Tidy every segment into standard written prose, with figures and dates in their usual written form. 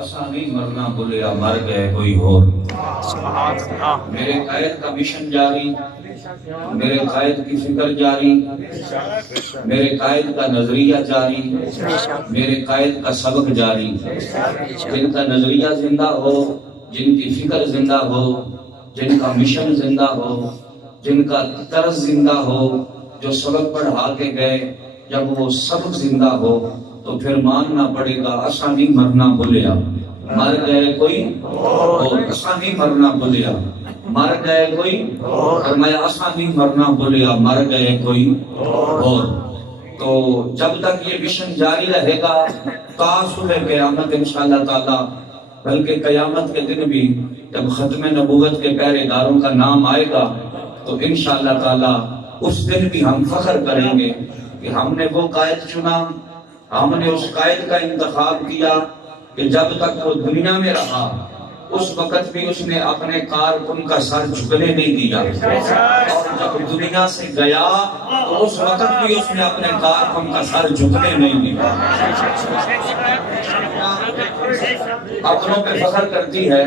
اساں نہیں مرنا بولیا مر گئے کوئی اور۔ میرے قائد کا مشن جاری، میرے قائد کی فکر جاری، میرے قائد کا نظریہ جاری، میرے قائد کا سبق جاری۔ جن کا نظریہ زندہ ہو، جن کی فکر زندہ ہو، جن کا مشن زندہ ہو، جن کا طرز زندہ ہو، جو سبق پڑھا کے گئے، جب وہ سبق زندہ ہو تو پھر ماننا پڑے گا اساں نہیں مرنا بولیا مر گئے کوئی اور۔ اساں نہیں مرنا بولیا مر گئے کوئی، فرمایا اساں نہیں مرنا بولیا مر گئے کوئی اور۔ تو جب تک یہ مشن جاری رہے گا تا صبح قیامت انشاءاللہ تعالی، بلکہ قیامت کے دن بھی جب ختم نبوت کے پہرے داروں کا نام آئے گا تو انشاءاللہ تعالی اس دن بھی ہم فخر کریں گے کہ ہم نے وہ قائد چنا، ہم نے اس قائد کا انتخاب کیا کہ جب تک وہ دنیا میں رہا اس وقت بھی اس نے اپنے کارکن کا سر جھکنے نہیں دیا، اور جب دنیا سے گیا تو اس وقت بھی اس نے اپنے کارکن کا سر جھکنے نہیں دیا۔ اپنوں پہ فخر کرتی ہے،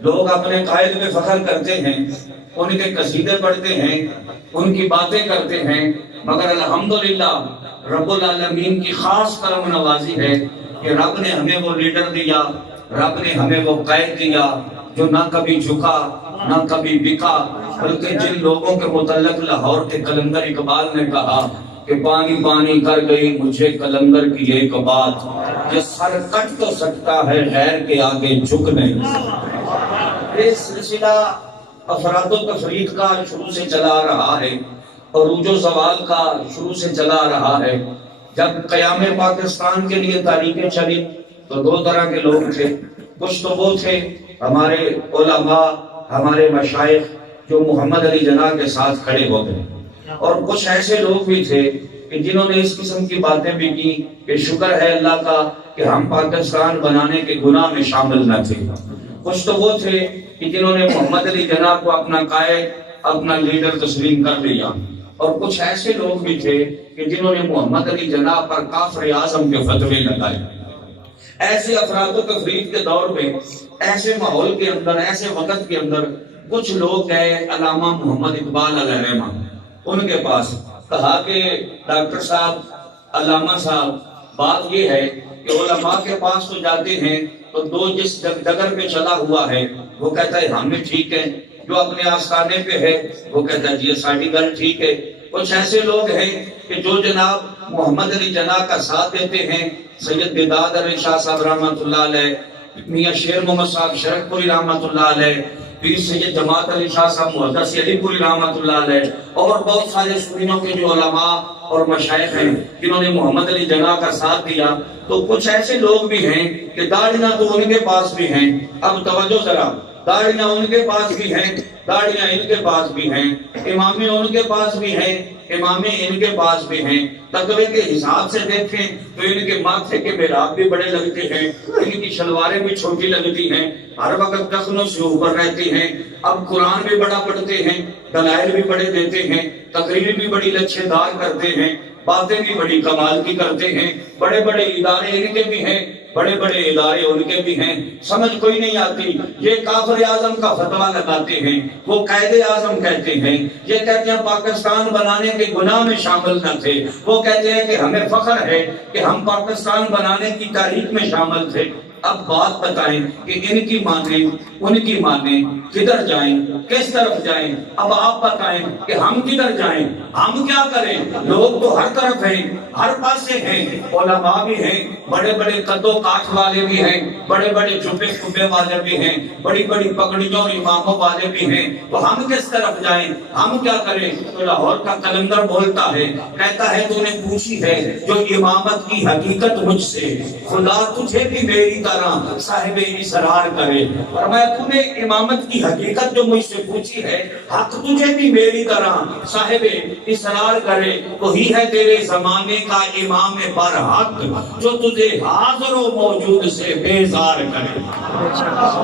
لوگ اپنے قائد پہ فخر کرتے ہیں، ان کے قصیدے پڑھتے ہیں، ان کی باتیں کرتے ہیں، مگر الحمدللہ رب العالمین کی خاص کرم نوازی ہے کہ رب نے ہمیں وہ لیڈر دیا، رب نے ہمیں وہ قائد دیا جو نہ کبھی جھکا نہ کبھی بکا، بلکہ جن لوگوں کے متعلق لاہور کے قلندر اقبال نے کہا کہ پانی پانی کر گئی مجھے قلندر کی ایک بات، یہ سر کٹ تو سکتا ہے غیر کے آگے جھک نہیں۔ یہ سلسلہ افراد و تفرید کا شروع سے چلا رہا ہے، عروج و زوال کا شروع سے چلا رہا ہے۔ جب قیام پاکستان کے لیے تاریخیں چلی تو دو طرح کے لوگ تھے، کچھ تو وہ تھے ہمارے علماء، ہمارے مشائخ جو محمد علی جناح کے ساتھ کھڑے ہو گئے، اور کچھ ایسے لوگ بھی تھے کہ جنہوں نے اس قسم کی باتیں بھی کی کہ شکر ہے اللہ کا کہ ہم پاکستان بنانے کے گناہ میں شامل نہ تھے۔ کچھ تو وہ تھے کہ جنہوں نے محمد علی جناح کو اپنا قائد، اپنا لیڈر تسلیم کر لیا، اور کچھ ایسے لوگ بھی تھے کہ جنہوں نے محمد علی جناح پر کافر اعظم کے فتوے لگائے۔ ایسے افراد و تفرید کے دور میں، ایسے ماحول کے اندر، ایسے وقت کے اندر کچھ لوگ گئے علامہ محمد اقبال علیہ رحمہ، ان کے پاس کہا کہ ڈاکٹر صاحب، علامہ صاحب، بات یہ ہے کہ علماء کے پاس تو جاتے ہیں تو دو جس ڈگر پہ چلا ہوا ہے وہ کہتا ہے ہم بھی ٹھیک ہے، جو اپنے آستانے پہ ہے وہ کہتا ہے جی ساری گل ٹھیک ہے۔ کچھ ایسے لوگ ہیں کہ جو جناب محمد علی جناح کا ساتھ دیتے ہیں، سید بداد علی شاہ صاحب رحمۃ اللہ علیہ، میاں شیر محمد صاحب شرک پوری رحمۃ اللہ علیہ، پیر سید جماعت علی شاہ صاحب محدث علی پوری رحمۃ اللہ علیہ، اور بہت سارے سنیوں کے جو علماء اور مشائخ ہیں جنہوں نے محمد علی جناح کا ساتھ دیا۔ تو کچھ ایسے لوگ بھی ہیں کہ داڑیاں تو ان کے پاس بھی ہیں، اب توجہ ذرا، داڑیاں ان کے پاس بھی ہیں، داڑیاں ان کے پاس بھی ہیں، امامیں ان کے پاس بھی ہیں، امامیں ان کے پاس بھی ہیں۔ تقوی کے حساب سے دیکھیں تو ان کے ماتھے کے محراب بھی بڑے لگتے ہیں، ان کی شلواریں بھی چھوٹی لگتی ہیں، ہر وقت ٹخنوں سے اوپر رہتی ہیں، اب قرآن بھی بڑا پڑھتے ہیں، دلائل بھی بڑے دیتے ہیں، تقریر بھی بڑی لچھے دار کرتے ہیں، باتیں بھی بڑی کمال کی کرتے ہیں، بڑے بڑے ادارے ان کے بھی ہیں، بڑے بڑے ادارے ان کے بھی ہیں، سمجھ کوئی نہیں آتی۔ یہ کافر اعظم کا فتویٰ لگاتے ہیں، وہ قائد اعظم کہتے ہیں، یہ کہتے ہیں پاکستان بنانے کے گناہ میں شامل نہ تھے، وہ کہتے ہیں کہ ہمیں فخر ہے کہ ہم پاکستان بنانے کی تاریخ میں شامل تھے۔ اب بات بتائیں کہ ان کی مانیں ان کی مانیں کدھر جائیں، کس طرف جائیں؟ اب آپ بتائیں کہ ہم کدھر جائیں، ہم کیا کریں؟ لوگ تو ہر طرف ہیں، ہر پاسے ہیں، علماء بھی ہیں، بڑے بڑے قد و کاٹ والے بھی ہیں، بڑے بڑے جبے کبے والے بھی ہیں، بڑی بڑی پگڑیوں اور اماموں والے بھی ہیں، تو ہم کس طرف جائیں، ہم کیا کریں؟ تو لاہور کا قلندر بولتا ہے، کہتا ہے تو نے پوچھی ہے جو امامت کی حقیقت مجھ سے، خدا تجھے بھی میری طرح صاحب اسرار کرے۔ فرمایا تو نے امامت کی حقیقت جو مجھ سے پوچھی ہے، حق تجھے بھی میری طرح صاحب اسرار کرے، وہی ہے تیرے زمانے کا امام برحق جو تجھے حاضر و موجود سے بیزار کرے۔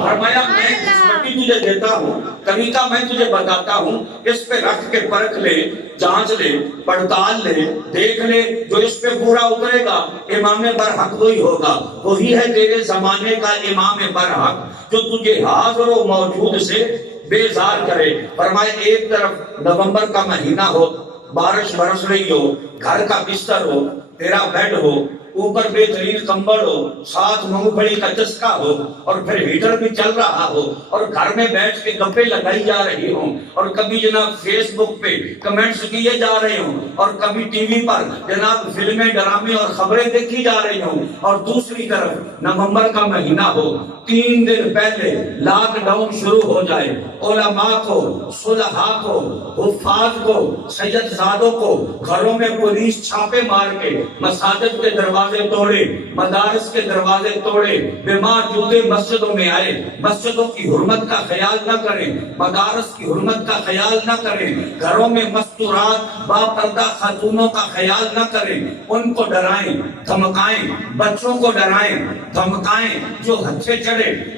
فرمایا میں جس مٹی تجھے دیتا ہوں، طریقہ میں تجھے بتاتا ہوں، اس پہ رکھ کے پرکھ لے، جانچ لے، پڑتال لے، دیکھ لے، جو اس پہ پورا اترے گا امام برحق وہی ہوگا، وہی ہے تیرے زمانے کا امام برحق جو تجھے حاضر و موجود سے بیزار کرے۔ فرمائے ایک طرف نومبر کا مہینہ ہو، بارش برس رہی ہو، گھر کا بستر ہو، تیرا بیڈ ہو، اوپر بہترین کمبل ہو، ساتھ مونگ پھلی کا چسکا ہو، اور پھر ہیٹر بھی چل رہا ہو، اور گھر میں بیٹھ کے گپیں لگائی جا رہی ہوں، اور کبھی جناب فیس بک پہ کمنٹس کیے جا رہے ہوں، اور کبھی ٹی وی پر جناب فلمیں، ڈرامے اور خبریں دیکھی جا رہی ہوں، اور دوسری طرف نومبر کا مہینہ ہو، 3 دن پہلے لاک ڈاؤن شروع ہو جائے، علماء کو، صلحاء کو، حفاظ کو، سید زادوں کو گھروں میں پولیس چھاپے مار کے مساجد کے دروازے توڑے، مدارس کے دروازے توڑے، بیمار جوتے مسجدوں میں آئے، مسجدوں کی حرمت کا خیال نہ کریں، مدارس کی حرمت کا خیال نہ کریں، گھروں میں مستورات با پردہ خاتونوں کا خیال نہ کریں، ان کو ڈرائیں، دھمکائیں، بچوں کو ڈرائیں، دھمکائیں، جو ہتھے چڑھے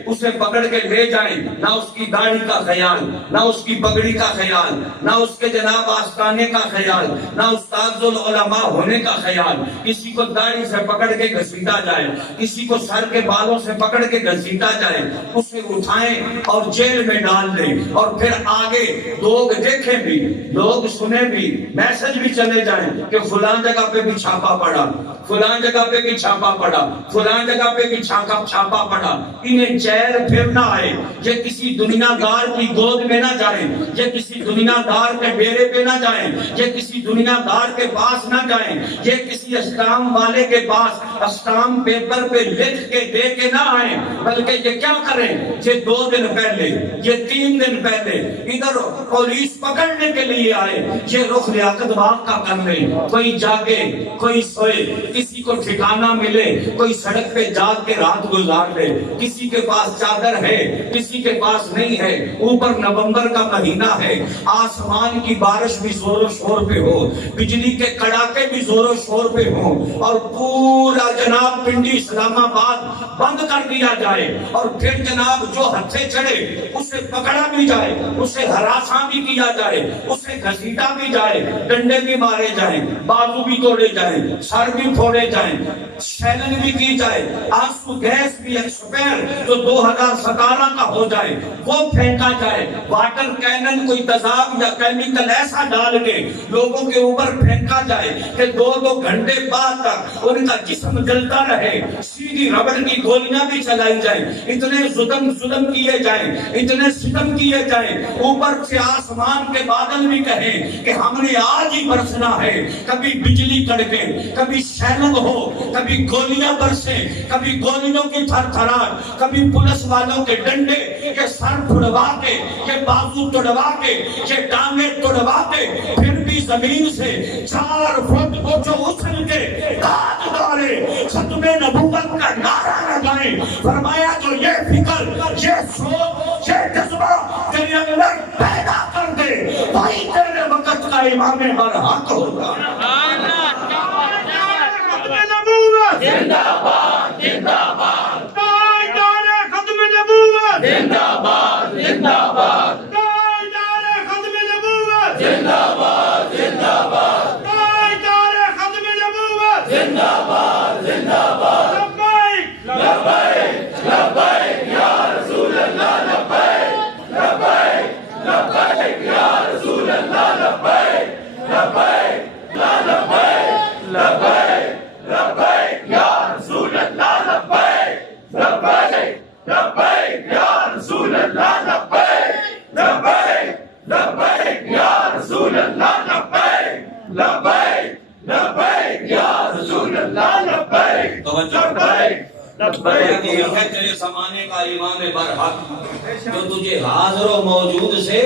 اسے پکڑ کے لے جائیں، نہ اس کی داڑھی کا خیال، نہ اس کی پگڑی کا خیال، نہ اس کے جناب آستانے کا خیال، نہ استاد العلماء ہونے کا خیال، کسی کو داڑھی سے پکڑ کے گھسیٹا جائے، کسی کو سر کے بالوں سے پکڑ کے گھسیٹا جائے، اسے اٹھائیں اور جیل میں ڈال دیں، اور پھر آگے لوگ دیکھیں بھی، لوگ سنیں بھی، میسج بھی چلے جائیں کہ فلاں جگہ پہ بھی چھاپا پڑا، فلاں جگہ پہ بھی چھاپا پڑا، فلاں جگہ پہ بھی چھاپا پڑا۔ انہیں چیر پھر نہ آئے، یہ کسی دنیا دار کی گود میں نہ جائیں، یہ کسی دنیا دار کے ڈیرے پہ نہ جائیں، یہ کسی دنیا دار کے پاس نہ جائیں، یہ کسی اسٹام والے کے پاس اسٹام پیپر پہ لکھ کے دے کے نہ آئیں، بلکہ یہ کیا کریں، یہ 2 دن پہلے، یہ 3 دن پہلے ادھر پولیس پکڑنے کے لیے آئے، یہ رخ لیاقت باغ کا کر لیں، کوئی جاگے، کوئی سوئے، کسی کو ٹھکانہ ملے، کوئی سڑک پہ جاگ کے رات گزار لے، کسی کے پاس چادر ہے، کسی کے پاس نہیں ہے، اوپر نومبر کا مہینہ ہے، آسمان کی بارش بھی زور و شور پہ ہو، بجلی کے کڑاکے بھی زور و شور پہ ہوں، اور پورا جناب پنڈی اسلام آباد بند کر دیا جائے، اور پھر جناب جو ہتھے چڑھے اسے پکڑا بھی جائے، اسے ہراساں بھی کیا جائے، اسے گھسیٹا بھی جائے، ڈنڈے بھی مارے جائیں، بازو بھی توڑے جائیں، سر بھی پھوڑے جائیں، شیلنگ بھی کی جائے، آنسو گیس بھی ایکسپائر جو 2017 کا ہو جائے وہ پھینکا جائے، واٹر کینن کوئی تیزاب یا کیمیکل ایسا ڈال کے لوگوں کے اوپر پھینکا جائے کہ 2 گھنٹے بعد تک ان کا جسم جلتا رہے، سیدھی ربڑ کی گولیاں بھی چلائی جائیں، اتنے ظلم کیے جائیں، اتنے ستم کیے جائیں، اوپر سے آسمان کے بادل بھی کہیں کہ ہم نے آج ہی برسنا ہے، کبھی بجلی کڑکے، کبھی شیلنگ ہو، کبھی گولیاں برسیں، کبھی گولیوں کی تھر تھراٹ، کبھی پولیس والوں کے ڈنڈے، یہ سر پھڑوا کے، یہ بازو توڑوا کے، یہ ٹانگیں توڑوا کے، پھر بھی زمین سے 4 فٹ اونچا اچھل کے داد ڈالے، ختم نبوت کا نعرہ لگائیں۔ فرمایا جو یہ فکر، یہ سوچ، یہ جذبہ تیرے اندر پیدا کر دے، وہی تیرے وقت کا امام برحق ہوگا۔ زندہ باد، زندہ باد، ختم نبوت، زندہ باد، زندہ باد، ختم نبوت، زندہ باد، زندہ باد، ختم نبوت، زندہ باد، زندہ باد، لبیک، لبیک، لبیک یا رسول اللہ، لبیک، لبیک، لبیک یا رسول اللہ، لبیک، لبیک، لبیک، لبیک، لبیک یا رسول اللہ، لبیک، لبیک، لبیک یا رسول اللہ، لبیک، لبیک، لبیک یا رسول اللہ، لبیک، لبیک، لبیک یا رسول اللہ، لبیک، لبیک، لبیک ہے تیرے زمانے کا امام برحق جو تجھے حاضر و موجود سے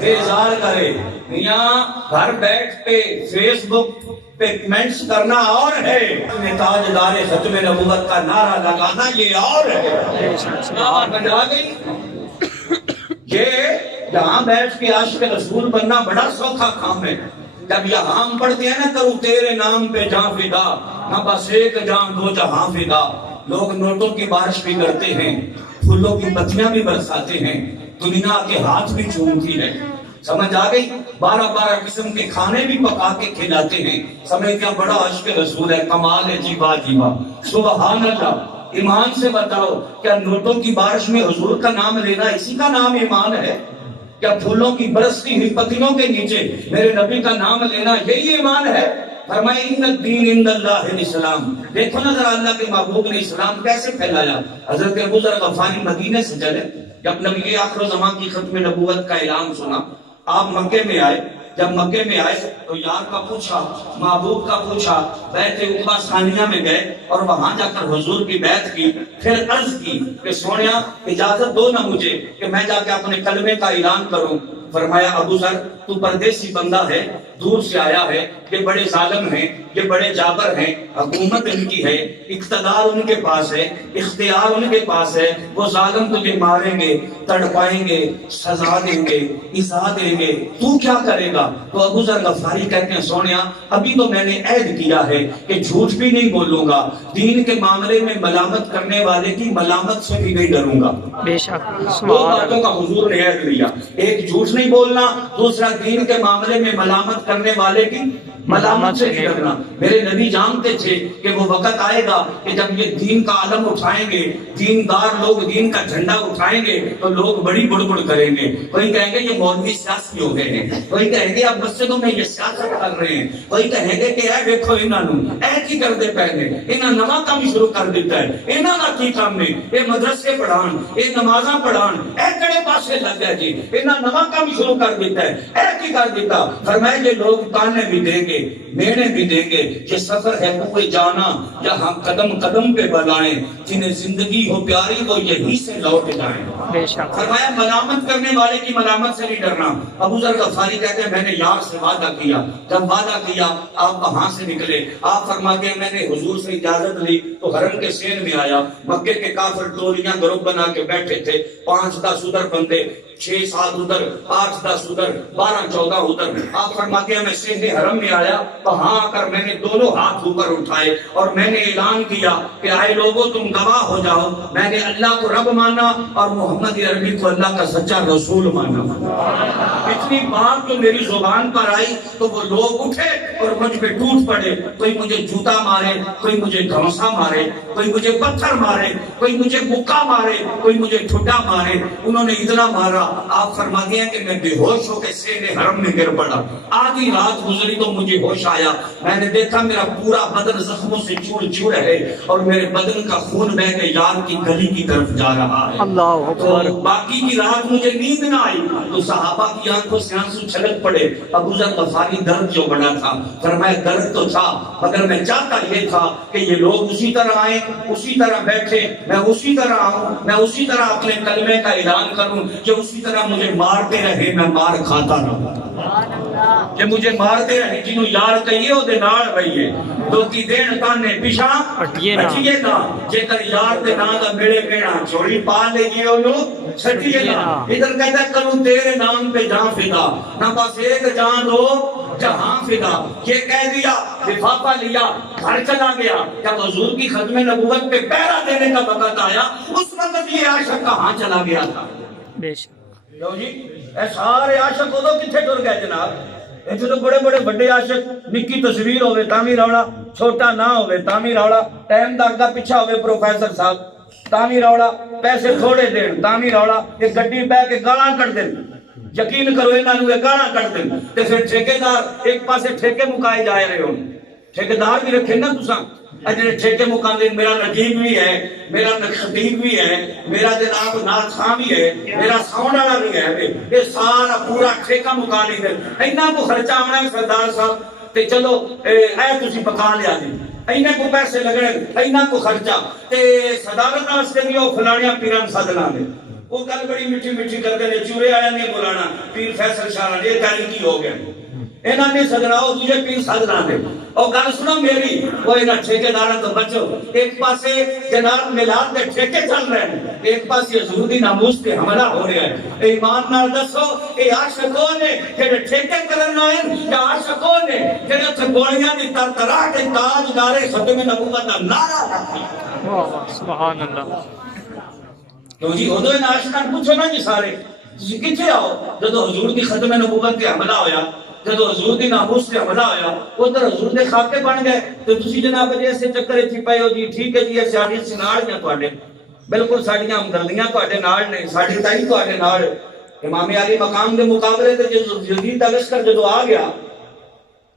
بیزار کرے۔ یہاں گھر بیٹھ کے فیس بک پہ کمنٹس کرنا اور ہے، تاجدار ختم نبوت کا نعرہ لگانا یہ اور ہے۔ بنا گئی یہ یہاں بیٹھ کے عاشق رسول بننا بڑا سوکھا کام ہے۔ جب یہاں ہم پڑھتے ہیں نا کروں تیرے نام پہ جاں فدا، نہ بس ایک جاں 2 جہاں فدا، لوگ نوٹوں کی بارش بھی کرتے ہیں، پھولوں کی پتیاں بھی برساتے ہیں، دنیا کے ہاتھ بھی چومتی ہے. سمجھ آ گئی؟ 12 قسم کے کھانے بھی پکا کے کھلاتے ہیں. سمجھ کیا بڑا عشق رسول ہے، کمال ہے. جیوا جیوا سبحان اللہ. ایمان سے بتاؤ، کیا نوٹوں کی بارش میں حضور کا نام لینا اسی کا نام ایمان ہے؟ کیا پھولوں کی برستی ہوئی پتیوں کے نیچے میرے نبی کا نام لینا یہی ایمان ہے؟ فرمائے ان الدین عند اللہ الاسلام. دیکھو نا ذرا اللہ کے محبوب نے اسلام کیسے پھیلایا. حضرت ابو ذر غفاری مدینے سے چلے، جب نبی آخر زمان کی ختم نبوت کا اعلان سنا، آپ مکے میں آئے. جب مکے میں آئے تو یار کا پوچھا، محبوب کا پوچھا، بیت عقبہ ثانیہ میں گئے اور وہاں جا کر حضور کی بیعت کی. پھر عرض کی کہ سونیا اجازت دو نا مجھے کہ میں جا کے اپنے کلمے کا اعلان کروں. فرمایا ابو ذر تو پردیسی بندہ ہے، دور سے آیا ہے، یہ بڑے ظالم ہیں، یہ بڑے جابر ہیں، حکومت ان کی ہے، اقتدار ان کے پاس ہے، اختیار ان کے پاس ہے. وہ ظالم تجھے ماریں گے، تڑپائیں گے، سزا دیں گے، ایذا دیں گے، تو کیا کرے گا؟ تو ابو ذر غفاری کہتے ہیں سونیا ابھی تو میں نے عہد کیا ہے کہ جھوٹ بھی نہیں بولوں گا، دین کے معاملے میں ملامت کرنے والے کی ملامت سے بھی نہیں ڈروں گا. بے شک. دو باتوں کا حضور نے عہد لیا، ایک جھوٹ نہیں بولنا، دوسرا دین کے معاملے میں ملامت کرنے والے کی ملامت سے نہیں ڈرنا. میرے نبی جانتے تھے کہ وہ وقت آئے گا کہ جب یہ دین کا علم اٹھائیں گے، دیندار لوگ دین کا جھنڈا اٹھائیں گے تو لوگ بڑی بڑبڑ کریں گے. کوئی کہیں گے یہ مولوی سیاسی ہو گئے ہیں، کوئی کہیں گے اب مسجدوں میں یہ سیاست کر رہے ہیں، کوئی کہیں گے کہ اے دیکھو انہاں نو اے کی کردے پے نے، انہاں نواں کام شروع کر دیتا ہے، انہاں دا کی کام نے، اے مدرسے پڑھان، اے نمازاں پڑھان، اے کڑے پاسے لگ گئے جی، انہاں نواں کام شروع کر دیتا ہے، اے کی کر دیتا. فرمایا یہ لوگ تانے بھی دیں گے، مینے بھی دیں گے. یہ سفر ہے کوئے جانا جہاں قدم قدم پہ بلائیں، جنہیں زندگی ہو پیاری وہ یہی سے لوٹ جائیں. فرمایا ملامت کرنے والے کی ملامت سے نہیں ڈرنا. ابو ذر غفاری کہتے ہیں میں نے یار سے وعدہ کیا. جب وعدہ کیا آپ وہاں سے نکلے، آپ فرماتے ہیں میں نے حضور سے اجازت لی تو حرم کے سین میں آیا. مکے کے کافر ٹولیاں گروپ بنا کے بیٹھے تھے، 5-10 ادھر بندے، 6-7 ادھر، 8-10 ادھر، 12-14 ادھر. آپ فرماتے ہیں میں سین حرم میں آیا، وہاں آ کر میں نے دونوں ہاتھ اوپر اٹھائے اور میں نے اعلان کیا کہ آئے لوگوں تم گواہ ہو جاؤ، میں نے اللہ کو رب مانا اور محمد عربی کو اللہ کا سچا رسول مانا. اتنی بات تو میری زبان پر آئی تو وہ لوگ اٹھے اور مجھ پہ ٹوٹ پڑے. کوئی مجھے جوتا مارے، کوئی مجھے دھمسا مارے، کوئی مجھے پتھر مارے، کوئی مجھے مکہ مارے، کوئی مجھے ٹھڈا مارے. انہوں نے اتنا مارا آپ فرماتے ہیں کہ میں بے ہوش ہو کے سین حرم میں گر پڑا. آدھی رات گزری تو مجھے ہوش آیا، میں نے دیکھا میرا پورا بدن زخموں سے چور چور ہے اور میرے بدن کا خون بہ کے یار کی گلی کی طرف جا رہا ہے. اللہ اکبر. تو باقی کی رات مجھے نیند نہ آئی تو صحابہ کی آنکھوں سے آنسو چھلک پڑے. ابو ذر غفاری درد جو بڑا تھا، فرمایا درد تو تھا مگر میں چاہتا یہ تھا کہ یہ لوگ اسی طرح آئیں، اسی طرح بیٹھے، میں اسی طرح آؤں، میں اسی طرح اپنے کلمے کا اعلان کروں کہ اسی طرح مجھے مارتے رہے میں مار کھاتا رہوں. کہ مجھے مارتے رہے جنہوں یار کہیے ہو دے نال رہیے دوتی دین تانے پیشاں اٹھیے نا جے کر یار دے نام دا میرے پیڑا چھوڑی پا لے گئے ہو لوگ سٹھیے نا. ادھر کہتا ہے کروں تیرے نام پہ جان فدا، نہ بس ایک جان دو جہاں فدا. یہ کہہ دیا، لفافہ لیا، گھر چلا گیا. جب حضور کی ختم نبوت پہ پہرا دینے کا وقت آیا اس وقت یہ عاشق کہاں چلا گیا تھا؟ بے شک. لو جی اے سارے عاشق ادو کتھے ٹر گئے جناب؟ ایتھے تو بڑے بڑے بڑے عاشق، نکی تصویر ہوے تاں وی روڑا، چھوٹا نہ ہوے تاں وی روڑا، ٹائم دا اگا پیچھا ہوے پروفیسر صاحب تاں وی روڑا، پیسے تھوڑے دین تاں وی روڑا، ایک گڈی بہ کے گالاں کڈ دین. یقین کرو انہاں نوں گالاں کڈ دین تے پھر ٹھیکیدار ایک پاسے ٹھیکے مکائے جائے رہے ہو. ٹھیکیدار بھی رکھے نا تساں، اجے ٹھیکے مکاندے میرا نجیب بھی ہے، میرا خطیب بھی ہے، میرا جناب نعت خواں بھی ہے، میرا ساؤنڈ والا بھی ہے. یہ سارا پورا ٹھیکہ مکا لی دے. انہاں کو خرچہ آنا ہے سردار صاحب تے چلو اے تسی پکا لیا جی، انہاں کو پیسے لگنے، انہاں کو خرچہ تے صدارت واسطے بھی او فلانیاں پیران سدنا دے. وہ گل بڑی میٹھی میٹھی کرتے نے، چورے آیا نہیں بلانا پیر فیصل شاہ نے، یہ گل کی ہو گیا انہاں نے سدنا ہو تجھے پیر سدنا دے. اور گل سنو میری، وہ انہاں ٹھیکیداراں تو بچو. ایک پاسے جناب میلاد دے ٹھیکے چل رہے ہیں، ایک پاسے حضور دی ناموس تے حملہ ہو رہا ہے. ایمان نال دسو اے عاشقوں نے جڑے ٹھیکے کرن آئے یا عاشقوں نے جڑے اتھے گولیاں دی ترترا کے تاجدار ختم نبوت دا نعرہ رکھا؟ سبحان اللہ. تو جی ادو ان عاشقاں پوچھو نا جی سارے تسی کتھے آؤ جدو حضور دی ختم نبوت تے حملہ ہویا جدو حضور دی ناموس تے حملہ ہویا ادھر حضور دے خاکے بن گئے تو تسی جناب جی ایسے چکر تھی پائے ہو جی ٹھیک ہے جی ایسے آڈی سناڑیاں تواڈے بالکل ساڑیاں ہمدردیاں تواڈے نال نے ساڑی تائی تواڈے نال امام علی مقام دے مقابلے تے یزید دا لشکر جدو آ گیا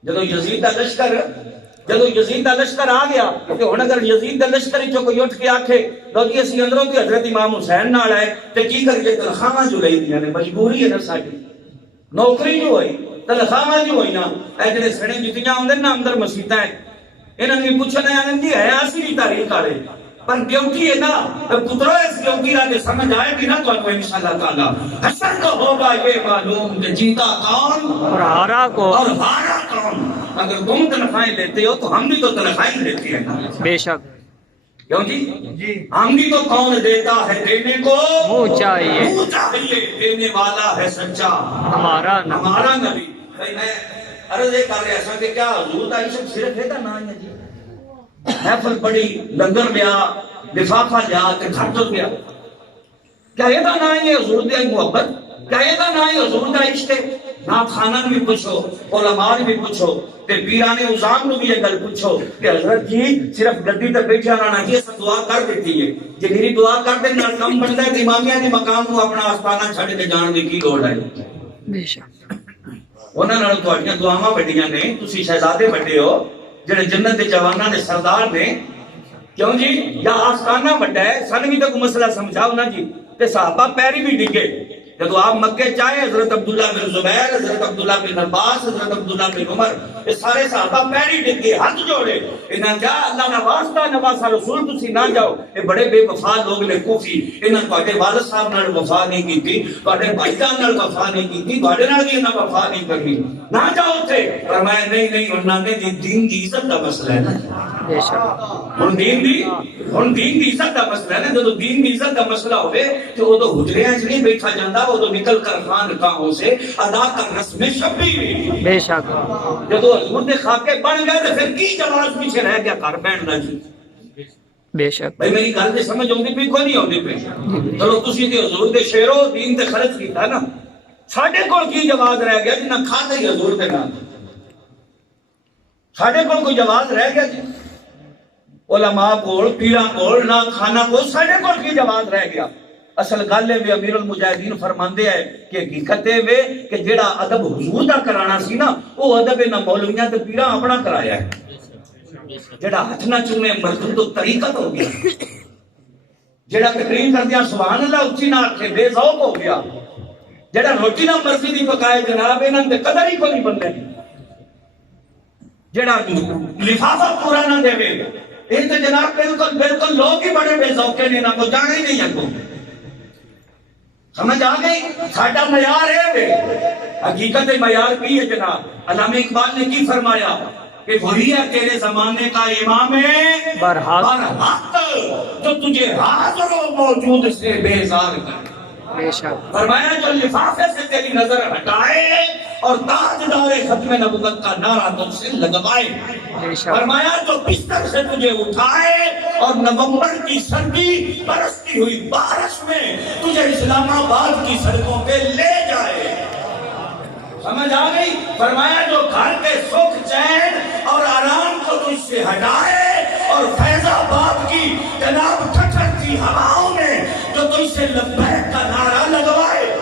جدو یزید دا لشکر آ گیا کہ ہن اگر یزید دا لشکر وچوں کوئی اٹھ کے آکھے لو جی اسی اندروں بھی حضرت امام حسین نال آئے تے کی کریے تنخواہاں جو لئی دیاں نے مجبوری ہے نا ساڈی نوکری جو ہوئی تنخواہاں جو ہوئی نا اے جڑے سڑے جتیاں ہوندے نا اندر مسیتاں انہاں نے پوچھنا ہے جی ہے اسی تاریخ والے پر ڈیوٹی ہے نا پترو اس ڈیوٹی راتے سمجھ آئے گی نا تو انہوں انشاءاللہ تعالی حسن کو ہوگا یہ معلوم کہ جیتا کون اور ہارا کون اگر تم تنخواہیں لیتے ہو تو ہم بھی تو تنخواہیں لیتے ہیں بے شک کیوں جی ہم بھی تو کون دیتا ہے دینے کو منہ چاہیے دینے والا ہے سچا ہمارا نبی بھائی میں عرض یہ کر رہا تھا کہ کیا حضور دا عشق صرف ہے نا ہے جی محفل بڑی لنگر لیا لفافہ لیا کہ گھر تو گیا کیا یہ دا نہ ہے حضور دی محبت کیا یہ دا نہ ہے حضور دا عشق نات خانہ بھی پوچھو علماء بھی پوچھو تے پیران عظام نو بھی یہ گل پوچھو کہ حضرت جی صرف گدی تے بیٹھا رہنا جی اس دعا کر دیتی ہے جی میری دعا کر دے نال کم بندا ہے امامیہ دی مقام نو اپنا آستانہ چھڈ کے جان دی کی لوڑ ہے بے شک انہاں نال تہاڈیاں دعاواں بڑیاں نے تسی شہزادے بڑے ہو جڑے جنت دے جواناں دے سردار نے کیوں جی یا آستانہ بڑا ہے سن بھی تو مسئلہ سمجھاؤ نا جی تے صحابہ پیری بھی ڈگے جب آپ مکے چاہے حضرت عبداللہ بن زبیر حضرت عبداللہ بن عباس حضرت عبداللہ بن عمر یہ سارے صحابہ پیری ڈگے ہاتھ جوڑے انہاں کیا اللہ نہ واسطہ نواسا رسول تسی نہ جاؤ یہ بڑے بے وفا لوگ نے کوفی انہاں تواڈے والد صاحب نال وفا نہیں کیتی تواڈے بھائی جان نال وفا نہیں کیتی تواڈے نال بھی انہاں وفا نہیں کرنی نہ جاؤ تے فرمایا نہیں انہاں نے دین دی عزت دا مسئلہ ہے نا بے شک ہن دین دی عزت دا مسئلہ ہے نا جدوں دین دی عزت دا مسئلہ ہوے تے او تو حجریاں وچ نہیں بیٹھا جاندا وہ تو نکل کر خان کہوں سے ادا کر رسم شبی بے شک جدو حضور دے خاکے بن گئے تو پھر کی جواز پیچھے رہ گیا گھر بیٹھنا جی بے شک بھائی میری گل تے سمجھ اوندی پئی کوئی نہیں اوندی پئی چلو تسی تے حضور دے شعر و دین تے خرچ کیتا نا ساڈے کول کی جواز رہ گیا جنہ کھاتے ہی حضور دے نام ساڈے کول کوئی جواز رہ گیا جی علماء کول پیراں کول نہ کھانا کول ساڈے کول کی جواز رہ گیا اصل گل ہے امیر المجاہدین فرماندے ہیں کہ حقیقت ہے کہ جیڑا ادب حضور دا کرانا سی نا وہ ادب نہ مولویاں تے پیراں اپنا کرایا ہے جیڑا ہاتھ نہ چومے مردود و طریقت ہو گیا جیڑا تقریر کردیا سبحان اللہ اچھی نہ آکھے بے ذوق ہو گیا جیڑا روٹی نہ مرضی دی پکائے جناب انہاں تے قدر ہی کوئی بندے دی جیڑا لفافہ پورا نہ دے ان تے جناب بالکل لوگ ہی بڑے بے ذوقے نے نہ کو جانے ہی نہیں اگوں سمجھ آ گئی ساڈا معیار ہے حقیقت معیار کی ہے جناب علامہ اقبال نے کی فرمایا کہ وہی ہے تیرے زمانے کا امام برحق جو تجھے حاضر و موجود سے بیزار کر بے شک فرمایا جو لفافے سے تیری نظر ہٹائے اور تاجدار ختم نبوت کا نعرہ تم سے لگوائے فرمایا جو بستر سے تجھے اٹھائے اور نومبر کی سردی برستی ہوئی بارش میں تجھے اسلام آباد کی سڑکوں پہ لے جائے سمجھ آ گئی فرمایا جو گھر کے سکھ چین اور آرام کو تجھ سے ہٹائے اور فیض آباد کی جناب ٹھٹھرتی ہواؤں میں جو تجھ سے لبیک کا نعرہ لگوائے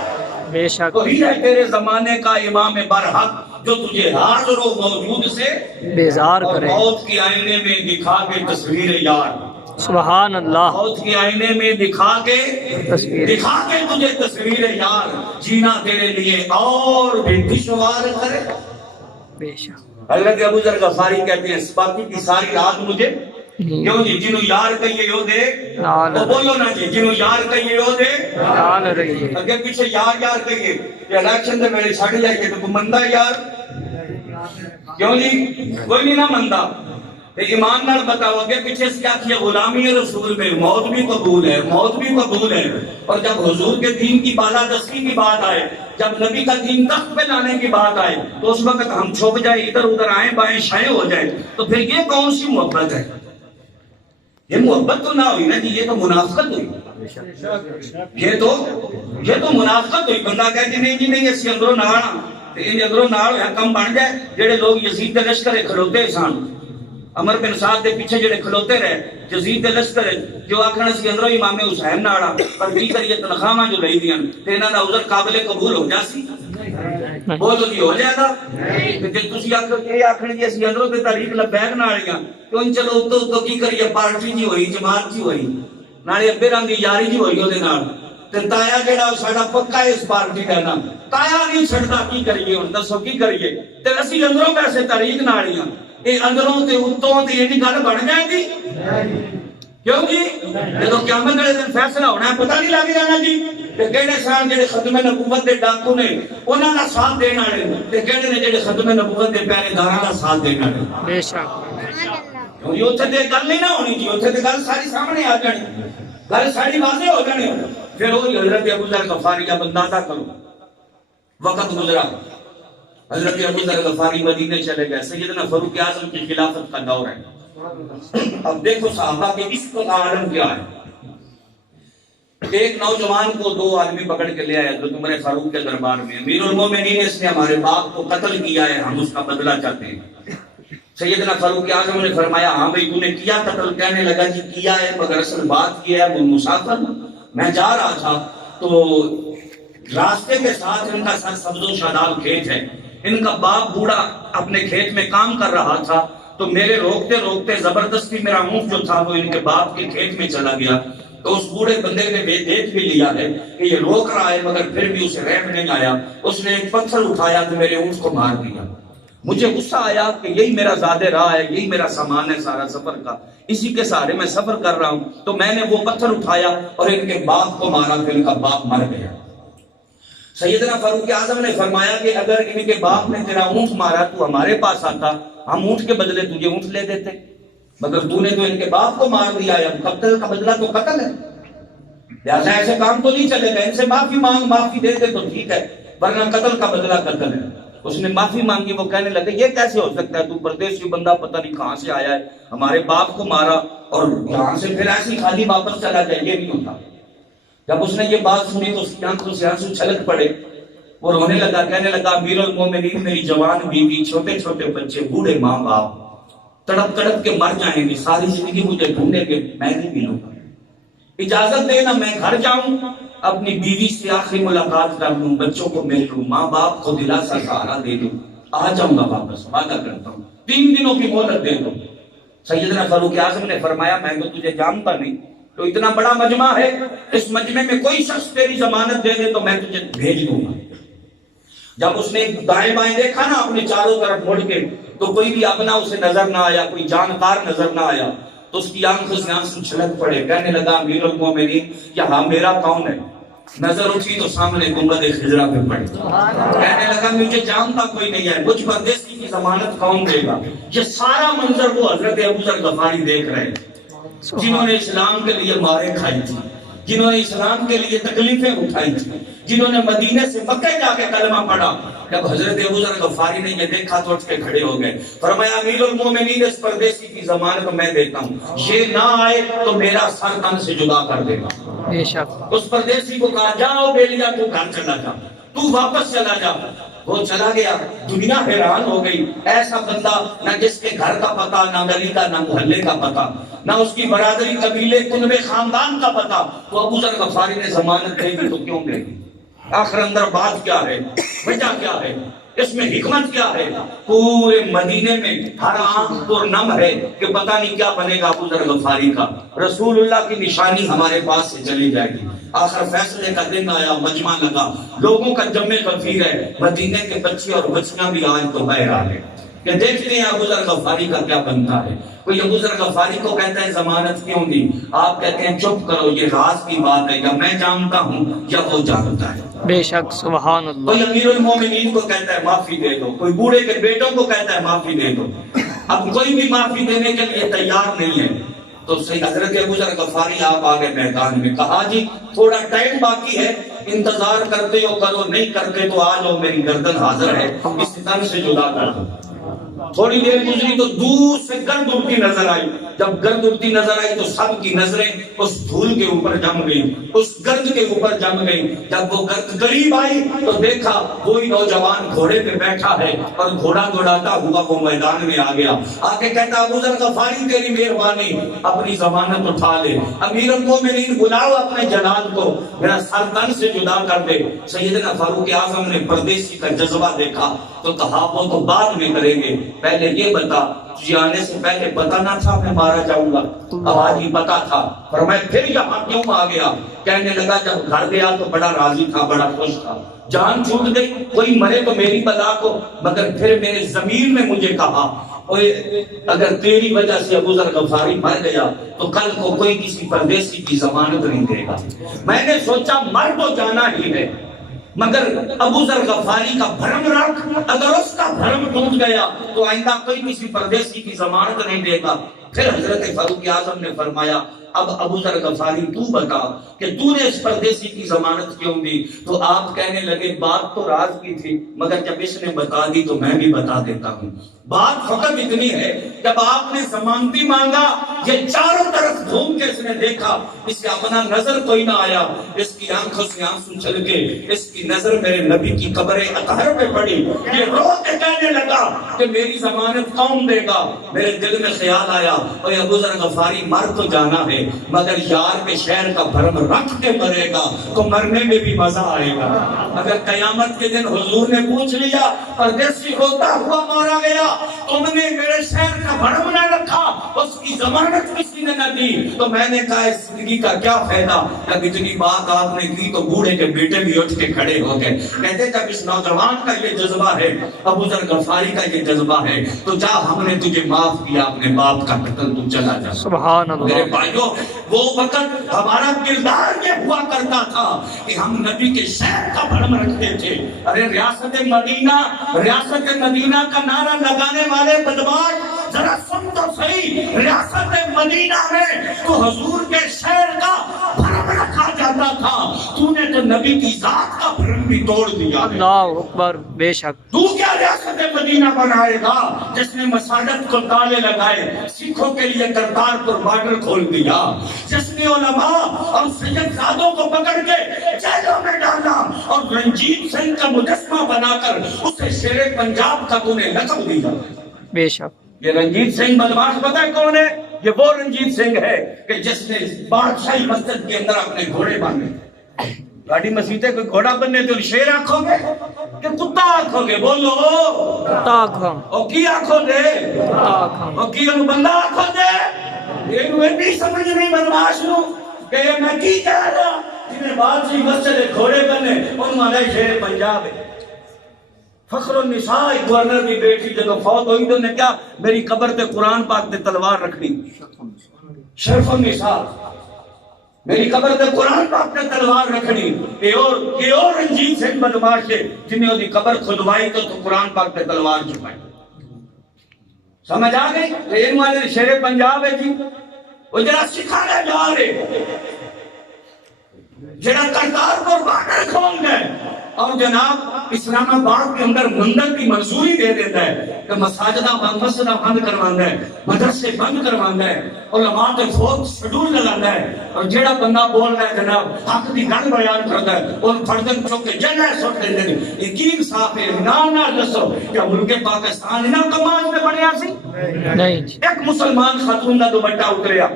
بے شک وہی ہے تیرے زمانے کا امام برحق جو تجھے حاضر و موجود سے بیزار کرے اور موت کی آئینے میں دکھا کے تصویر یار سبحان اللہ موت کی آئینے میں دکھا کے تجھے تصویر یار جینا تیرے لیے اور بھی دشوار کرے بے شک حضرت ابو ذر غفاری کہتے ہیں باقی کی ساری رات مجھے کیوں جی جنہوں یار کہیے یو دے تو بولو نا جی جنہوں یار کہیے یو دے اگر پیچھے یار کہیے کہ الیکشن دے میرے چھڑ جائیے تو مندہ یار کیوں جی کوئی نہیں نہ مندہ ایمان نال بتاؤ گے پیچھے سے کیا کیا غلامی رسول میں موت بھی قبول ہے اور جب حضور کے دین کی بالادستی کی بات آئے جب نبی کا دین تخت پہ لانے کی بات آئے تو اس وقت ہم چھپ جائے ادھر ادھر آئیں بائیں شائیں ہو جائے تو پھر یہ کون سی محبت ہے یہ محبت تو نہ ہوئی نا جی یہ تو منافقت ہوئی یہ تو منافقت ہوئی. بندہ کہے کہ نہیں جی نہیں اسی اندروں نال ہاں تے ان اندروں نال ہویا کم بن جائے. جڑے لوگ یزید دے لشکر کھلوتے سن, عمر بن سعد دے پیچھے جڑے کھلوتے رہے یزید دے لشکر جو آکھن اسی اندروں امام حسین نال ہاں, پر کی کریے تنخواہاں جو لئی دیاں تے انہاں دا عذر قابل قبول ہو جاسی. بولو جی ہو جائے گا. کہ تسی آکھو کہ آکھن جی اسی اندروں تے تحریک لبیک نال ہاں کیوں چلو تو کی کریے پارٹی جی ہوئی جماعت جی ہوئی نالے ابے رنگ دی یاری جی ہوئی اودے نال تے تایا جڑا ساڈا پکا ہے اس پارٹی دا نا تایا نہیں چھڑدا. کی کریے ہن دسو کی کریے تے اسی اندروں پیسے تحریک نال ہاں اے اندروں تے اتوں تے ایڈی گل بن جائے گی کیوں جی جدوں قیامت والے دن فیصلہ ہونا ہے پتہ نہیں لگ جانا جی کہ کہڑے سان جڑے ختم نبوت دے ڈاکو نے انہاں دا ساتھ دین والے تے کہڑے نے جڑے ختم نبوت دے پہرے داراں دا ساتھ دین والے. بے شک یہ اتنے تے گل نہیں نہ ہونی جی, اتنے تے گل ساری سامنے آ جانی, گل ساری واضح ہو جانی. پھر وہی حضرت ابو ذر غفاری کا اندازہ کرو. وقت گزرا, حضرت ابو ذر غفاری مدینے چلے گئے. سیدنا فاروق اعظم کی خلافت کا دور ہے. اب دیکھو صحابہ کے اس کا عالم کیا ہے. ایک نوجوان کو دو آدمی پکڑ کے لے آئے حضرت عمر فاروق کے دربار میں. امیر المومنین اس نے ہمارے باپ کو قتل کیا ہے, ہم اس کا بدلہ چاہتے ہیں. سیدنا فاروق اعظم نے فرمایا ہاں بھئی تو نے کیا قتل؟ کہنے لگا جی کیا ہے مگر اصل بات کیا ہے وہ مسافر میں جا رہا تھا تو راستے کے ساتھ ان کا سر سبز و شاداب کھیت ہے. ان کا باپ بوڑھا اپنے کھیت میں کام کر رہا تھا تو میرے روکتے روکتے زبردستی میرا اونٹ جو تھا وہ ان کے باپ کے کھیت میں چلا گیا. تو اس بوڑھے بندے نے دیکھ بھی لیا ہے کہ یہ روک رہا ہے مگر پھر بھی اسے رحم نہیں آیا. اس نے ایک پتھر اٹھایا تو میرے اونٹ کو مار دیا. مجھے غصہ آیا کہ یہی میرا زاد راہ ہے, یہی میرا سامان ہے سارا سفر کا, اسی کے سہارے میں سفر کر رہا ہوں. تو میں نے وہ پتھر اٹھایا اور ان کے باپ کو مارا تو ان کا باپ مر گیا. سیدنا فاروق اعظم نے فرمایا کہ اگر ان کے باپ نے تیرا اونٹ مارا تو ہمارے پاس آتا, ہم اونٹ کے بدلے تجھے اونٹ لے دیتے, مگر تو نے تو ان کے باپ کو مار دیا ہے. قتل کا بدلہ تو قتل ہے, لہذا ایسے کام تو نہیں چلے گا. ان سے معافی مانگ, معافی دے دے تو ٹھیک ہے, ورنہ قتل کا بدلہ قتل ہے. اس نے معافی مانگی. وہ کہنے لگے یہ کیسے ہو سکتا ہے, تو پردیسی بندہ پتہ نہیں کہاں سے آیا ہے, ہمارے باپ کو مارا اور یہاں سے پھر ایسی خالی واپس چلا جائے, یہ نہیں ہوتا. جب اس نے یہ بات سنی تو اس کی آنکھوں سے آنسو چھلک پڑے. وہ رونے لگا, کہنے لگا امیر المومنین میری جوان بیوی, چھوٹے چھوٹے بچے, بوڑھے ماں باپ تڑپ تڑپ کے مر جائیں گے, ساری زندگی مجھے ڈھونڈیں گے, میں نہیں ملوں گا. اجازت دینا میں گھر جاؤں, اپنی بیوی سے آخری ملاقات کر لوں, بچوں کو مل لوں, ماں باپ کو دلاسا سہارا دے دوں, آ جاؤں گا واپس, وعدہ کرتا ہوں, 3 دنوں کی مہلت دے دو. سیدنا فاروق اعظم نے فرمایا میں تو تجھے جانتا نہیں, تو اتنا بڑا مجمع ہے, اس مجمع میں کوئی شخص تیری ضمانت دے دے تو میں تجھے بھیج دوں گا. جب اس نے دائیں بائیں دیکھا نا اپنے چاروں طرف مڑ کے, تو کوئی بھی اپنا اسے نظر نہ آیا, کوئی جانکار نظر نہ آیا. تو اس کی آنکھوں سے آنسو چھلک پڑے. کہنے لگا امیر المومنین یہاں میرا کون ہے؟ نظر اٹھی تو سامنے گنبد خضرا پہ پڑی. کہنے لگا مجھے جانتا کوئی نہیں ہے, مجھ پردیسی کی ضمانت کون دے گا؟ یہ سارا منظر وہ حضرت ابو ذر غفاری دیکھ رہے ہیں جنہوں نے اسلام کے لیے مارے کھائی تھی, جنہوں نے اسلام کے لیے تکلیفیں اٹھائی تھی, جنہوں نے مدینے سے مکہ جا کے کلمہ پڑھا. جب حضرت ابو ذر غفاری نے یہ دیکھا تو اٹھ کے کھڑے ہو گئے. فرمایا امیر المومنین اس پردیسی کی ضمانت میں دیتا ہوں, یہ نہ آئے تو میرا سر تن سے جدا کر دے گا. بے شک. اس پردیسی کو کہا جاؤ بیلیا تو گھر چلا جا, تو واپس چلا جا. وہ چلا گیا. دنیا حیران ہو گئی, ایسا بندہ نہ جس کے گھر کا پتہ, نہ گلی کا, نہ محلے کا پتہ, نہ اس کی برادری قبیلے کنبے خاندان کا پتہ. تو ابو ذر غفاری نے ضمانت دے دی تو کیوں دے دی؟ آخر اندر بات کیا ہے, وجہ کیا ہے, اس میں حکمت کیا ہے؟ پورے مدینے میں ہر آنکھ پر نم ہے کہ پتہ نہیں کیا بنے گا ابو ذر غفاری کا. رسول اللہ کی نشانی ہمارے پاس سے چلی جائے گی. آخر فیصلے کا دن آیا, مجمع لگا, لوگوں کا جمع غفیر ہے. مدینے کے بچے اور بچیاں بھی آج تو باہر آ گئے کہ دیکھتے ہیں ابو ذر غفاری کا کیا بنتا ہے. کوئی ابو ذر غفاری کو کہتا ہے ضمانت کیوں دی؟ آپ کہتے ہیں چپ کرو, یہ راز کی بات ہے, یا میں جانتا ہوں یا وہ جانتا ہے. بے شک سبحان اللہ. کوئی امیر المومنین کو کہتا ہے معافی دے دو, کوئی بوڑھے کے بیٹوں کو کہتا ہے معافی دے دو. اب کوئی بھی معافی دینے کے لیے تیار نہیں ہے. تو صحیح حضرت ابو ذر غفاری آپ آگے میدان میں, کہا جی تھوڑا ٹائم باقی ہے, انتظار کرتے ہو کرو, نہیں کرتے تو آ جاؤ, میری گردن حاضر ہے, اس تن سے جدا کر دو. تھوڑی دیر گزری تو دور سے گرد اڑتی نظر آئی. جب گرد اڑتی نظر آئی تو سب کی نظریں اس دھول کے اوپر جم گئی, اس گرد کے اوپر جم گئی. جب وہ گرد قریب آئی تو دیکھا وہی نوجوان گھوڑے پہ بیٹھا ہے اور گھوڑا دوڑاتا ہوا وہ میدان میں آ گیا. آ کے کہتا ابو ذر غفاری تیری مہربانی, اپنی ضمانت اٹھا لے, امیر المومنین بلاؤ اپنے جلال کو, میرا سر تن سے جدا کر دے. سیدنا فاروق اعظم نے پردیسی کا جذبہ دیکھا تو کہا وہ تو بعد میں کریں گے, پہلے یہ بتا تجھے آنے سے پہلے پتہ نہ تھا میں مارا جاؤں گا؟ اب آج ہی پتا تھا. فرمایا پھر یہاں کیوں آ گیا؟ کہنے لگا جب گھر گیا تو بڑا راضی تھا, بڑا خوش تھا. جان چھوٹ گئی, کوئی مرے تو میری بلا کو, مگر پھر میرے ضمیر نے مجھے کہا اگر تیری وجہ سے ابو ذر غفاری مر گیا تو کل کو کوئی کسی پردیسی کی ضمانت نہیں دے گا. میں نے سوچا مر تو جانا ہی ہے, مگر ابو ذر غفاری کا بھرم رکھ, اگر اس کا بھرم ٹوٹ گیا تو آئندہ کوئی کسی پردیسی کی ضمانت نہیں دے گا. پھر حضرت فاروق اعظم نے فرمایا اب ابو ذر غفاری تو بتا کہ تو نے اس پردیسی کی ضمانت کیوں دی؟ تو آپ کہنے لگے بات تو راز کی تھی, مگر جب اس نے بتا دی تو میں بھی بتا دیتا ہوں. بات فقط اتنی ہے, جب آپ نے ضمانتی مانگا یہ چاروں طرف گھوم کے اس نے دیکھا, اس سے اپنا نظر کوئی نہ آیا, اس کی آنکھوں سے آنسو چھل کے اس کی نظر میرے نبی کی قبر اطہر پہ پڑی. یہ رو کے کہنے لگا کہ میری ضمانت کون دے گا؟ میرے دل میں خیال آیا اور ابو ذر غفاری مر تو جانا ہے, مگر یار کے شہر کا بھرم رکھ کے مرے گا تو مرنے میں بھی مزہ آئے گا. اگر قیامت کے دن حضور نے پوچھ لیا پردیسی ہوتا ہوا مارا گیا, تم نے میرے شہر کا بھرم نہ رکھا, اس کی ضمانت کسی نے نہ دی, تو میں نے کہا اس زندگی کا کیا فائدہ؟ جب اتنی بات آپ نے کی تو بوڑھے کے بیٹے بھی اٹھ کے کھڑے ہو گئے. کہتے جب اس نوجوان کا یہ جذبہ ہے, ابو ذر غفاری کا یہ جذبہ ہے, تو جا ہم نے تجھے معاف کیا, اپنے باپ کا قتل تو چلا جا. سبحان اللہ. میرے بھائیوں وہ وقت ہمارا کردار یہ ہوا کرتا تھا کہ ہم نبی کے شہر کا بھرم رکھتے تھے. ارے ریاست مدینہ کا نعرہ لگانے والے بدماش ذرا سن تو صحیح, ریاست مدینہ میں تو حضور کے شہر کا بھرم رکھا جاتا تھا, تو نے تو نبی کی ذات کا بھرم بھی توڑ دیا. اللہ اکبر. بے شک تو کیا ریاست مدینہ بنائے گا جس نے مساجد کو تالے لگائے, سکھوں کے لیے کرتارپور بارڈر کھول دیا, جس نے علماء اور سید زادوں کو پکڑ کے جیلوں میں ڈالا اور رنجیت سنگھ کا مجسمہ بنا کر اسے شیر پنجاب کا تو نے لقب دیا. بے شک. یہ رنجیت سنگھ بدماش پتہ ہے کون ہے؟ یہ وہ رنجیت سنگھ ہے کہ جس نے بادشاہی مسجد کے اندر اپنے گھوڑے باندھے. گاڑی مسجدیں کوئی گھوڑا بننے تو شیر آنکھو گے کہ کتا آنکھو گے؟ بولو کتا آنکھوں. او کی آنکھو دے, کتا آنکھوں. او کی انو بندہ آنکھو دے. یہ انو ایڈی سمجھ نہیں بدماش نو کہ یہ میں کی کہہ رہا, جنہیں بادشاہی مسجد گھوڑے بننے انو علیہ شیر پنجاب ہے. فخر النساء گورنر کی بیٹی جب فوت ہوئی تو نے کیا میری قبر تے قرآن پاک تے تلوار رکھنی. شرف النساء میری قبر تے قرآن پاک تے تلوار رکھنی. یہ اور رنجیت سنگھ بدماش ہے جنہیں وہ دی قبر کھدوائی تو قرآن پاک تے تلوار چھپائی. سمجھ آ گئی؟ ٹرین والے شیر پنجاب ہے جی, وہ جرا سکھانے جا رہے, جرا کرتارپور بارڈر کھول گئے اور جناب اسلام آباد کے اندر مندر کی منظوری دے دیتا ہے کہ مساجدہ بند کروانا ہے, مدرسے بند کروانا ہے, علماء کے فوت شیڈول لگانا ہے, اور جیڑا بندہ بول رہا ہے جناب حق دی گل بیان کرتا ہے اور فردن چوک کے جنہ سٹ دے دیں. یقین صاحب ہے نہ دسو کیا ملک پاکستان انہاں کماز میں بنیا سی؟ نہیں. ایک مسلمان خاتون دا دوپٹہ اتریا,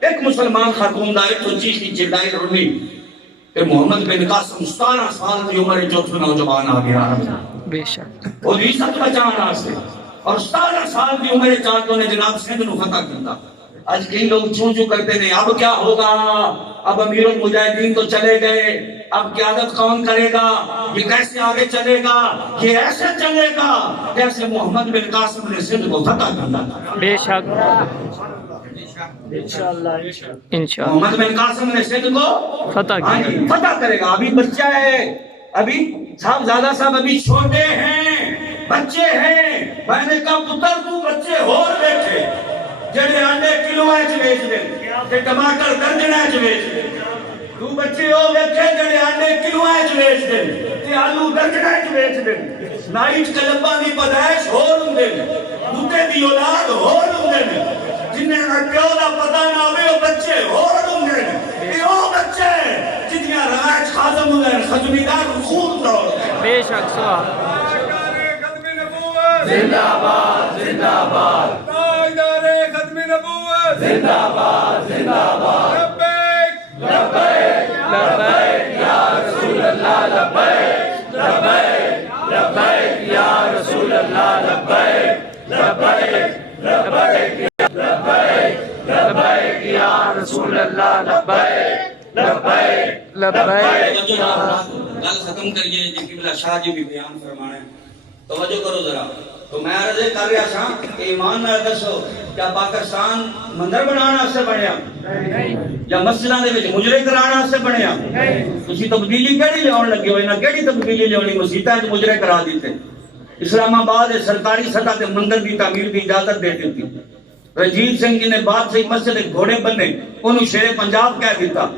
ایک مسلمان خاتون دا ایک تو چیخی چلائی رونی کہ محمد بن قاسم 17 سال کی عمر جو نوجوان آ گیا. بے شک. وہ عزت بچانا سے, اور 17 سال کی عمر چاہتوں نے جناب سندھ نو فتح کیا. آج کئی لوگ چوں کرتے ہیں اب کیا ہوگا, اب امیر المجاہدین تو چلے گئے, اب قیادت کون کرے گا, یہ کیسے آگے چلے گا, یہ ایسے چلے گا جیسے محمد بن قاسم نے سندھ کو فتح کیا تھا. بے شک. انشاءاللہ محمد بن قاسم نے سندھ کو فتح کرے گا. ابھی بچہ ہے, ابھی صاحب زیادہ صاحب ابھی چھوٹے ہیں, بچے ہیں. میں نے کہا پتر تو بچے اور بیٹھے جڑے آنڈے کلو ایچ بیچ دیں, کہ ٹماٹر درجن ایچ بیچ دیں. تو بچے ہو بیٹھے جڑے آنڈے کلو ایچ بیچ دیں, کہ آلو درجن ایچ بیچ دیں. نائٹ کلباں دی پیدائش ہور ہوندے نے بوٹے دی اولاد ہور ہوندے نے جنہیں نہ پیو دا پتہ نہ ہوے او بچے ہور ہوندے نے اے او بچے جتیاں روایت خاتم ہوندے نے ختمیدار خون دوڑ بے شک سبحان زندہ باد زندہ باد تاجدار ختم نبوت زندہ باد زندہ باد لبیک لبیک لبیک یا رسول اللہ لبیک لبیک لبیک یا رسول اللہ لبیک لبیک لبیک لبیک لبیک یا رسول اللہ لبیک لبیک لبیک گل ختم کریے جی قبلہ شاہ جی بھی بیان فرمانے توجہ کرو ذرا تو میں عرض کر رہا تھا کہ ایمان نال دسو کیا پاکستان مندر بنانا واسطے بنیا یا مسجداں دے وچ مجرے کرانا واسطے بنیا تسی تبدیلی کیڑی لیاون لگے ہوئے نا کیڑی تبدیلی لیاونی مسجداں وچ مجرے کرا دیتے اسلام آباد سرکاری سطح تے مندر دی تعمیر دی اجازت دے دیتی رنجیت سنگھ جی نے بعد سے مسجد گھوڑے بننے انہوں شیر پنجاب کہہ دیتا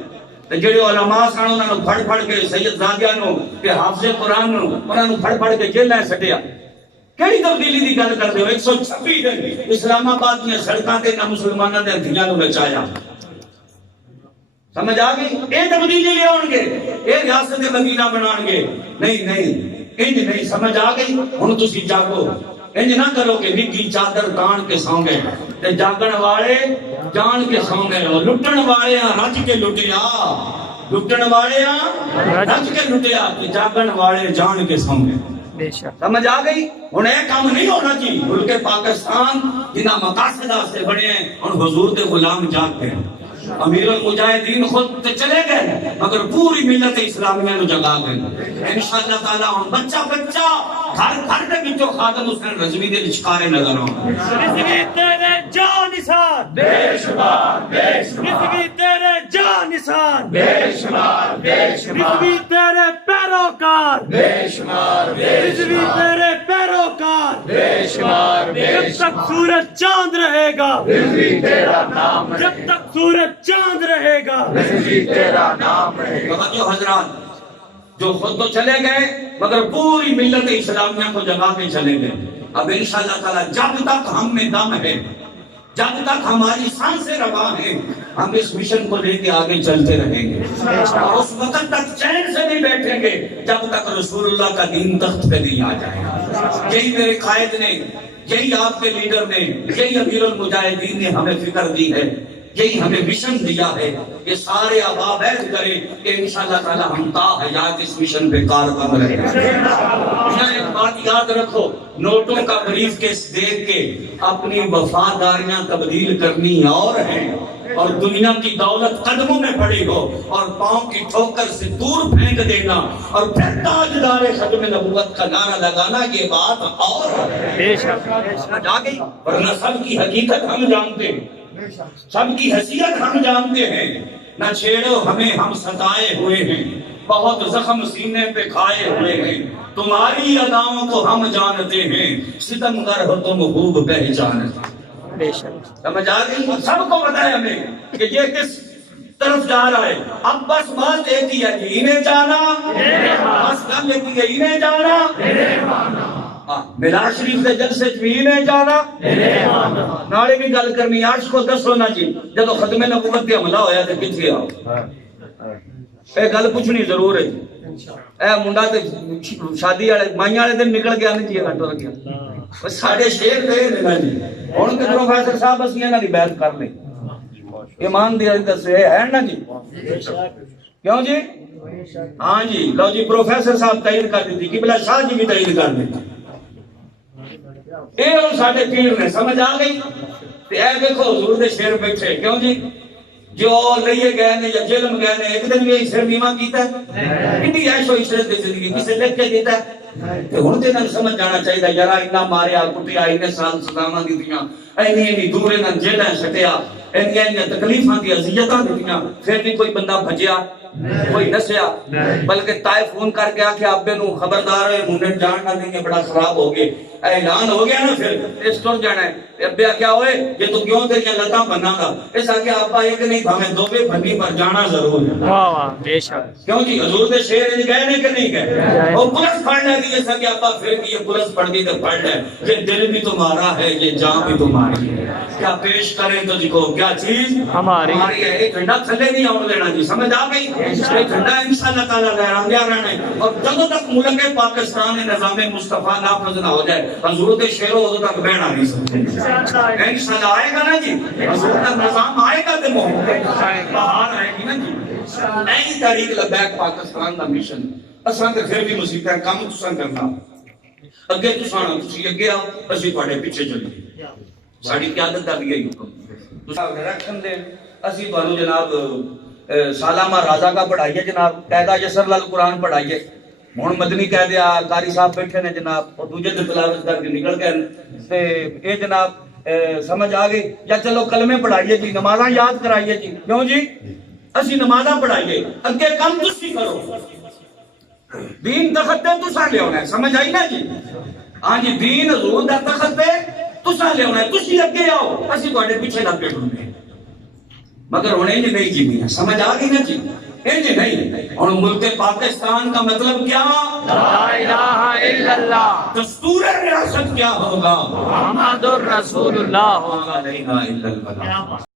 جڑے علماء سن انہاں نوں پھڑ پھڑ کے سید زادیاں نوں تے حافظ قرآن نوں انہاں نوں پھڑ پھڑ کے جیلاں سٹیا کیڑی تبدیلی دی گل کردے ہو 126 دن اسلام آباد دی سڑکاں تے نہ مسلماناں دے ہتھیاں نوں نچایا سمجھ آ گئی اے تبدیلی لے آن گے اے ریاست مدینہ بنان گے نہیں انج نہیں سمجھ آ گئی ہن تسی جاگو انج نہ کرو کہ نگی چادر تان کے سو گئے تے جاگن والے جان کے سو گئے لٹن والے رج کے لٹیا لٹن والے رج کے لٹیا تے جاگن والے جان کے سو گئے بے شک سمجھ آ گئی ہن اے کام نہیں ہونا چاہیے ملک پاکستان جنہاں مقاصد واسطے بنے ہیں ہن حضور دے غلام جاگتے ہیں امیر المجاہدین خود تے چلے گئے مگر پوری ملت اسلامیہ نو جگا گئے انشاءاللہ تعالی ہن بچہ بچہ گھر گھر دے وچوں خادم حسین رضوی دے لشکارے نظر آؤں رضوی تیرے جان نثار بے شمار بے شمار رضوی تیرے جان نثار بے شمار بے شمار رضوی تیرے پیروکار بے شمار بے رضوی تیرے پیروکار بے شمار بے جب تک سورج چاند رہے گا رضوی تیرا نام جب تک سورج چاند رہے گا رضوی تیرا نام رہے گا توجہ حضرات جو خود تو چلے گئے مگر پوری ملت اسلامیہ کو جگا کے چلے گئے اب انشاءاللہ تعالی جب تک ہم میں دم ہے جب تک ہماری سانسیں رواں ہیں ہم اس مشن کو لے کے آگے چلتے رہیں گے اور اس وقت تک چین سے نہیں بیٹھیں گے جب تک رسول اللہ کا دین تخت پہ نہیں آ جائے گا یہی میرے قائد نے یہی آپ کے لیڈر نے یہی امیر المجاہدین نے ہمیں فکر دی ہے یہی ہمیں مشن دیا ہے یہ سارے احباب عہد کریں کہ انشاءاللہ تعالی ہم تا حیات اس مشن پہ کاربند رہیں گے یہاں ایک بات یاد رکھو نوٹوں کا بریف کیس دیکھ کے اپنی وفاداریاں تبدیل کرنی اور ہیں اور دنیا کی دولت قدموں میں پڑی ہو اور پاؤں کی ٹھوکر سے دور پھینک دینا اور پھر تاجدار ختم نبوت کا نعرہ لگانا یہ بات اور ہے بے شک سمجھ آ گئی ورنہ سب کی حقیقت ہم جانتے ہیں سب کی حیثیت ہم جانتے ہیں نہ چھیڑو ہمیں ہم ستائے ہوئے ہیں بہت زخم سینے پہ کھائے ہوئے ہیں تمہاری اداؤں کو ہم جانتے ہیں ستمگر ہو تم خوب پہچانتے بے شک سمجھ آ گئی سب کو پتہ ہے ہمیں کہ یہ کس طرف جا رہا ہے اب بس بات ایک ہی ہے کہ انہیں جانا بس گل ایک ہی ہے انہیں جانا میلاد شریف دے جلسے بھی انہیں جانا نالے بھی گل کرنی عرش کو دسو نا جی جدو ختم نبوت تے حملہ ہویا تے کتھے آؤ اے گل پوچھنی ضرور ہے اے منڈا تے شادی والے مائیاں والے دن نکل گیا نہیں جی گھنٹو لگیا بس ساڈے شیر تے نا جی ہن کہ پروفیسر صاحب اسی انہاں دی بیعت کر لیں ایمان دی دسے ہے نا جی کیوں جی ہاں جی لو جی پروفیسر صاحب تائید کر دیتی قبلہ شاہ جی بھی تائید کر دیتی اے اور ساڈے پیر نے سمجھ آ گئی تے اے دیکھو حضور دے شیر بیٹھے کیوں جی جو لئیے گئے نے یا جلم گئے نے ایک دن بھی سر نیما کیتا ہے اتنی عیش و عشرت دی زندگی کسے لکھ کے دیتا ہے تے ہن تے نال سمجھ جانا چاہیے یارا اتنا ماریا کٹیا اینے سال سزاواں دتیاں اینی دور نال جیلاں سٹیا اینی تکلیفاں دی اذیتاں دتیاں پھر بھی کوئی بندہ بھجیا کوئی نسیا بلکہ طائف فون کر کے آکھے ابے نو خبردار ہے منہ جان نہ دیں گے بڑا خراب ہو گئے اعلان ہو گیا نا پھر اس طور جانا ہے ابے کیا ہوئے یہ تو کیوں تیری لتاں بنا گا اس آکے ابا ایک نہیں بھامے دو بھی بھنی پر جانا ضرور ہے واہ واہ بے شک کیوں جی حضور دے شیر انج گئے نہیں کہ نہیں گئے وہ پلس پڑھنا ہے جیسا کہ ابا پھر بھی یہ پلس پڑھ دی تو پڑھ ہے یہ دل بھی تمہارا ہے یہ جان بھی تمہاری ہے کیا پیش کریں تو جی کو کیا چیز ہماری ہے ایک جھنڈا تھلے نہیں آن لینا جی سمجھ آ گئی ایک جھنڈا انشاءاللہ تعالیٰ لہرا دیا رہنا ہے اور جب تک ملک پاکستان نظام مصطفیٰ نافذ نہ ہو جائے حضور دے شیروں ادھر تک بہنا نہیں سکتے انشاءاللہ آئے گا نا جی حضور کا نظام آئے گا تو باہر آئے گی نا جی نئی تاریخ لبیک پاکستان کا مشن اساں تے پھر بھی مصیبت ہے کام تساں کرنا اگے تساں تسی اگے آؤ اسی تواڈے پیچھے چلیے ساڈی قیادت دا بھی یہی حکم تساں رکھن دے اسی تانوں جناب سالامہ رازا کا پڑھائیے جناب قاعدہ یسر لال قرآن پڑھائیے ہن مدنی کہہ دیا قاری صاحب بیٹھے نے جناب اور دوجے تے تلاوت کر کے نکل گئے تے اے جناب سمجھ آ گئی یا چلو کلمے پڑھائیے جی نمازاں یاد کرائیے جی کیوں جی اسی نمازاں پڑھائیے اگے کم تسی کرو دین تخت تے تساں لے ہونا ہے سمجھ آئی نا جی ہاں جی دین حضور دا تخت تے تساں لے ہونا ہے تسی اگے آؤ اسی تواڈے پیچھے لگ کے ڈھونڈے مگر انہیں انج نہیں جی سمجھ آ گئی نا جی انج نہیں اور ملک پاکستان کا مطلب کیا لا الہ الا اللہ دستور ریاست کیا ہوگا محمد الرسول اللہ لا الہ الا اللہ